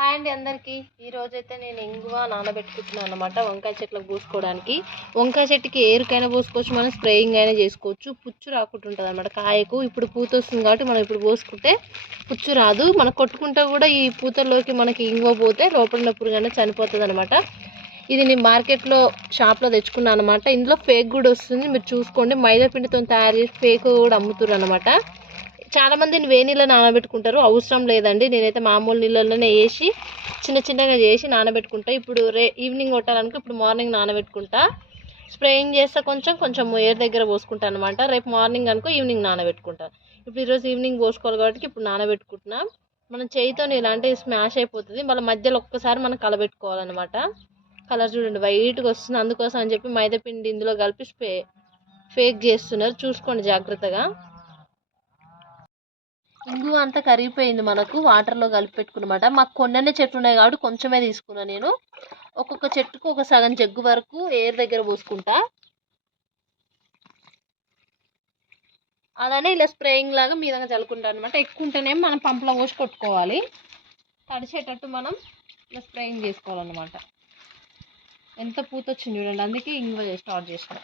Hi అండి అందరికీ. ఈరోజు అయితే నేను ఇంగువ నానబెట్టుకుంటున్నాను అనమాట వంకాయ చెట్లకు పూసుకోవడానికి. వంకాయ చెట్టుకి ఏరుకైనా పోసుకోవచ్చు మనం స్ప్రేయింగ్ అయినా చేసుకోవచ్చు. పుచ్చు రాకుండా ఉంటుంది అనమాట కాయకు. ఇప్పుడు పూత వస్తుంది కాబట్టి మనం ఇప్పుడు పోసుకుంటే పుచ్చు రాదు. మనం కొట్టుకుంటే కూడా ఈ పూతల్లోకి మనకి ఇంగువ పోతే లోపల పురుగైనా పురుగు చనిపోతుంది అనమాట ఇది నేను మార్కెట్లో షాప్లో తెచ్చుకున్నాను అనమాట ఇందులో ఫేక్ కూడా వస్తుంది. మీరు చూసుకోండి. మైదా పిండితో తయారు చేసి ఫేక్ కూడా అమ్ముతున్నారు అనమాట చాలా మంది వేడి నీళ్ళు నానబెట్టుకుంటారు. అవసరం లేదండి. నేనైతే మామూలు నీళ్ళలోనే వేసి చిన్న చిన్నగా చేసి నానబెట్టుకుంటా. ఇప్పుడు రే ఈవినింగ్ కొట్టాలనుకో ఇప్పుడు మార్నింగ్ నానబెట్టుకుంటా. స్ప్రేయింగ్ చేస్తే కొంచెం కొంచెం ఎయిర్ దగ్గర పోసుకుంటా అనమాట రేపు మార్నింగ్ అనుకో ఈవినింగ్ నానబెట్టుకుంటా. ఇప్పుడు ఈరోజు ఈవినింగ్ పోసుకోవాలి కాబట్టి ఇప్పుడు నానబెట్టుకుంటున్నా. మనం చేయితో ఇలాంటి స్మాష్ అయిపోతుంది. మళ్ళీ మధ్యలో ఒక్కసారి మనం కలబెట్టుకోవాలన్నమాట. కలర్ చూడండి వైట్గా వస్తుంది. అందుకోసం అని చెప్పి మైదా పిండి ఇందులో కలిపి స్పే ఫేక్ చేస్తున్నారు. చూసుకోండి జాగ్రత్తగా. ఇంగు అంతా కరిగిపోయింది మనకు వాటర్లో కలిపి పెట్టుకున్నమాట. మాకు కొన్ననే చెట్లు ఉన్నాయి కాబట్టి కొంచెమే తీసుకున్నా నేను. ఒక్కొక్క చెట్టుకు ఒక సగం జగ్గు వరకు ఎయిర్ దగ్గర పోసుకుంటా. అలానే ఇలా స్ప్రేయింగ్ లాగా మీద చల్లుకుంటా అనమాట ఎక్కువ ఉంటేనే మనం పంపులో పోసి కొట్టుకోవాలి. తడిచేటట్టు మనం ఇలా స్ప్రేయింగ్ చేసుకోవాలన్నమాట. ఎంత పూత వచ్చింది చూడండి. అందుకే ఇంగువ స్టార్ట్ చేసిన.